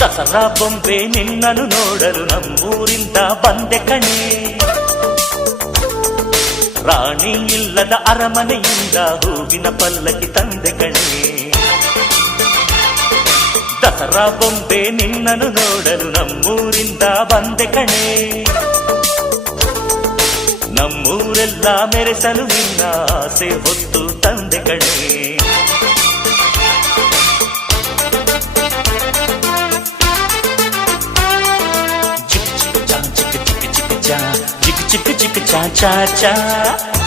ದಸರಾ ಬೊಂಬೆ ನಿನ್ನನ್ನು ನೋಡಲು ನಮ್ಮೂರಿಂದ ಬಂದೆ ಕಣೆ. ರಾಣಿ ಇಲ್ಲದ ಅರಮನೆಯಿಂದ ಹೂವಿನ ಪಲ್ಲಕ್ಕಿ ತಂದೆ ಕಣೆ. ದಸರಾ ಬೊಂಬೆ ನಿನ್ನನ್ನು ನೋಡಲು ನಮ್ಮೂರಿಂದ ಬಂದೆ ಕಣೆ. ನಮ್ಮೂರೆಲ್ಲ ಮೆರೆಸಲು ನಿನ್ನ ಆಸೆ ಹೊತ್ತು ತಂದೆ ಕಣೆ. ಚಿಕ್ಕ ಚಿಕ್ಕ ಚಾ ಚಾ ಚಾ ಚಾ